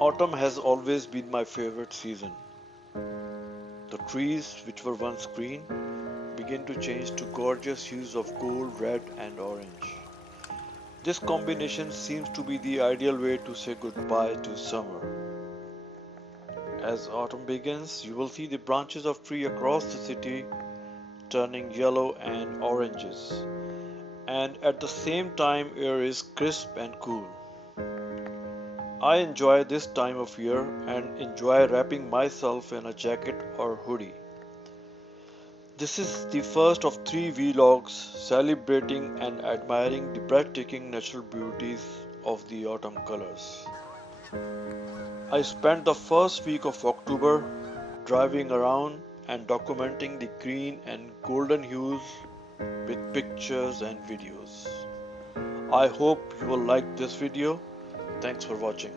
Autumn has always been my favorite season. The trees, which were once green, begin to change to gorgeous hues of gold, red, and orange. This combination seems to be the ideal way to say goodbye to summer. As autumn begins, you will see the branches of trees across the city turning yellow and oranges, and at the same time, air is crisp and cool. I enjoy this time of year and enjoy wrapping myself in a jacket or hoodie. This is the first of three vlogs celebrating and admiring the breathtaking natural beauties of the autumn colors. I spent the first week of October driving around and documenting the green and golden hues with pictures and videos. I hope you will like this video. Thanks for watching.